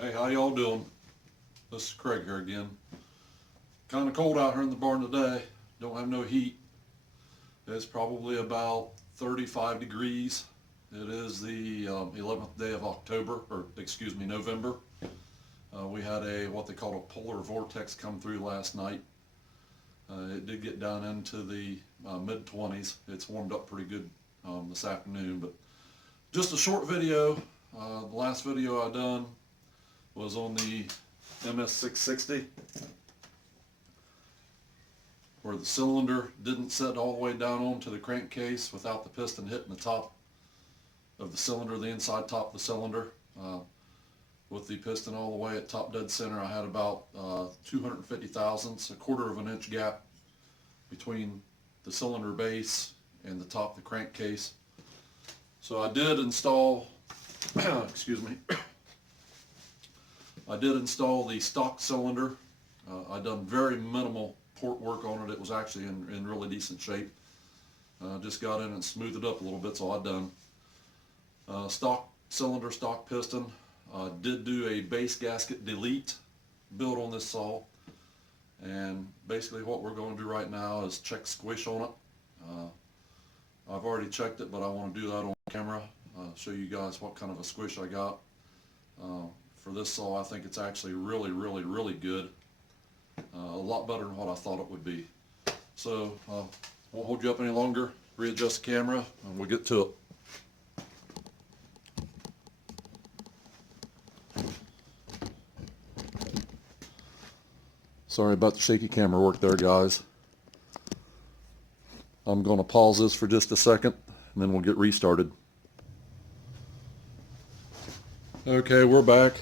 Hey, how y'all doing? This is Craig here again. Kind of cold out here in the barn today. Don't have no heat. It's probably about 35 degrees. It is the 11th day of October, or excuse me, November. We had what they called a polar vortex come through last night. It did get down into the mid-20s. It's warmed up pretty good this afternoon, but just a short video. The last video I done was on the MS660, where the cylinder didn't set all the way down onto the crankcase without the piston hitting the top of the cylinder, the inside top of the cylinder. With the piston all the way at top dead center, I had about 250 thousandths, a quarter of an inch gap between the cylinder base and the top of the crankcase. So I did install, excuse me, I did install the stock cylinder. I done very minimal port work on it. It was actually in really decent shape. Just got in and smoothed it up a little bit, so I done. Stock cylinder, stock piston. Did do a base gasket delete build on this saw. And basically what we're going to do right now is check squish on it. I've already checked it, but I want to do that on camera. Show you guys what kind of a squish I got. For this saw, I think it's actually really good. A lot better than what I thought it would be. So, won't hold you up any longer. Readjust the camera and we'll get to it. Sorry about the shaky camera work there, guys. I'm going to pause this for just a second and then we'll get restarted. Okay, we're back.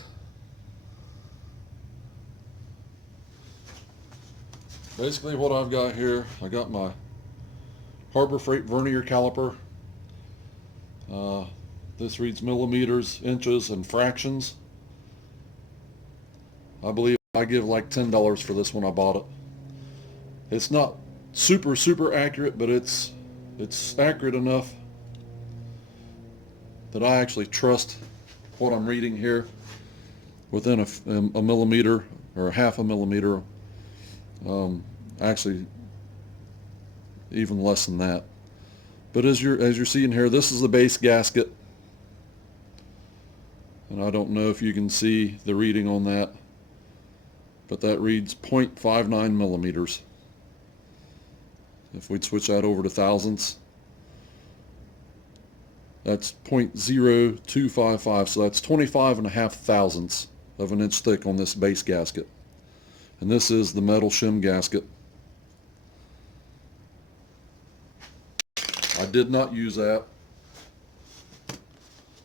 Basically what I've got here, I got my Harbor Freight vernier caliper. This reads millimeters, inches, and fractions. I believe I give like $10 for this when I bought it. It's not super accurate, but it's accurate enough that I actually trust what I'm reading here within a millimeter or a half a millimeter. Actually even less than that. But as you're seeing here, this is the base gasket, and I don't know if you can see the reading on that, but that reads 0.59 millimeters. If we'd switch that over to thousandths, that's 0.0255, so that's 25.5 thousandths of an inch thick on this base gasket. And this is the metal shim gasket. I did not use that.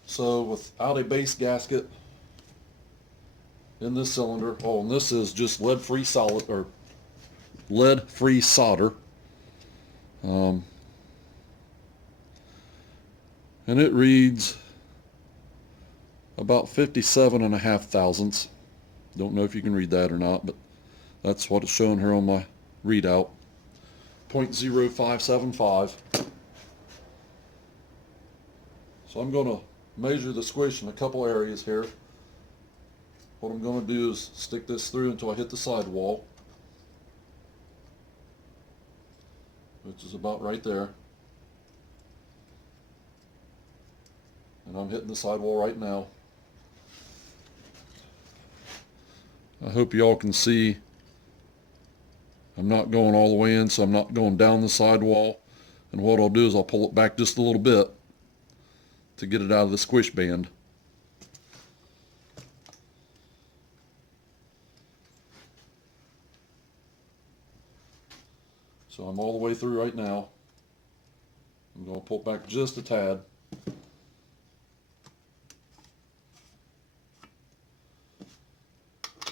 So without a base gasket in this cylinder, oh, and this is just lead-free solder. And it reads about 57.5 thousandths. Don't know if you can read that or not, but that's what it's showing here on my readout. 0.0575. So I'm going to measure the squish in a couple areas here. What I'm going to do is stick this through until I hit the sidewall, which is about right there. And I'm hitting the sidewall right now. I hope y'all can see I'm not going all the way in, so I'm not going down the sidewall. And what I'll do is I'll pull it back just a little bit to get it out of the squish band. So I'm all the way through right now. I'm going to pull it back just a tad.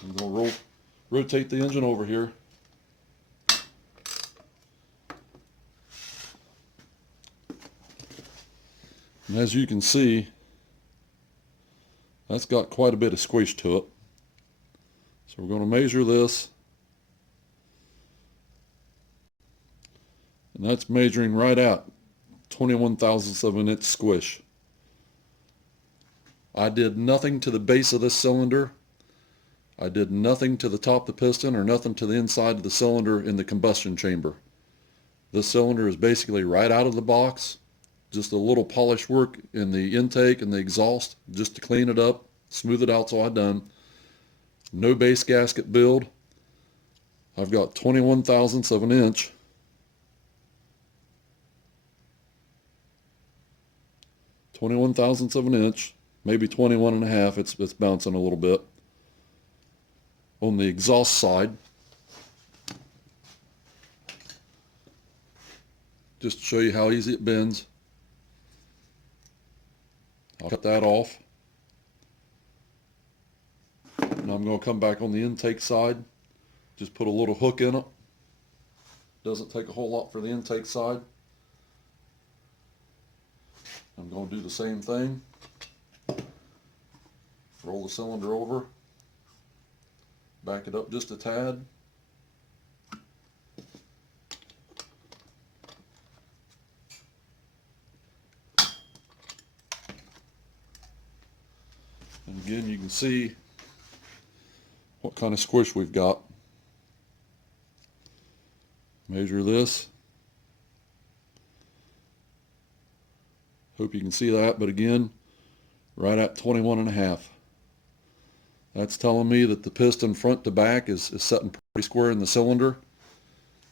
I'm going to rotate the engine over here. And as you can see, that's got quite a bit of squish to it. So we're going to measure this. And that's measuring right out 21 thousandths of an inch squish. I did nothing to the base of this cylinder I did nothing to the top of the piston or nothing to the inside of the cylinder in the combustion chamber. This cylinder is basically right out of the box. Just a little polish work in the intake and the exhaust just to clean it up, smooth it out, so I done. No base gasket build. I've got 21 thousandths of an inch. Maybe 21 and a half. It's bouncing a little bit. On the exhaust side, just to show you how easy it bends, I'll cut that off. Now I'm going to come back on the intake side, just put a little hook in it. Doesn't take a whole lot for the intake side. I'm going to do the same thing. Roll the cylinder over, back it up just a tad. And again, you can see what kind of squish we've got. Measure this. Hope you can see that, but again, right at 21 and a half. That's telling me that the piston front to back is sitting pretty square in the cylinder,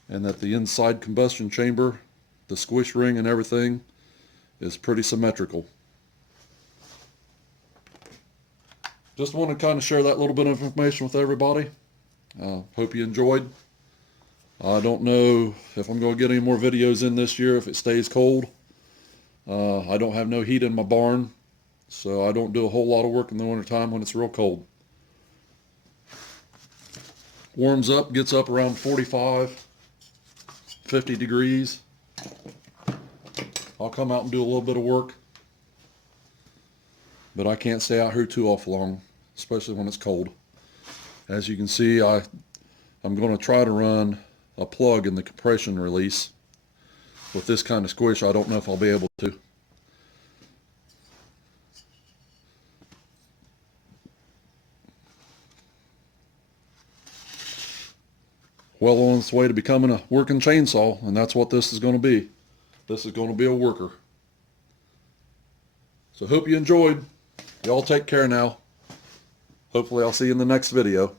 and that the inside combustion chamber, the squish ring and everything, is pretty symmetrical. Just want to kind of share that little bit of information with everybody. Hope you enjoyed. I don't know if I'm going to get any more videos in this year if it stays cold. I don't have no heat in my barn, so I don't do a whole lot of work in the wintertime when it's real cold. Warms up, gets up around 45, 50 degrees. I'll come out and do a little bit of work, but I can't stay out here too awful long, especially when it's cold. As you can see, I'm going to try to run a plug in the compression release. With this kind of squish, I don't know if I'll be able to. Well on its way to becoming a working chainsaw, and that's what this is going to be. This is going to be a worker. So hope you enjoyed. Y'all take care now. Hopefully I'll see you in the next video.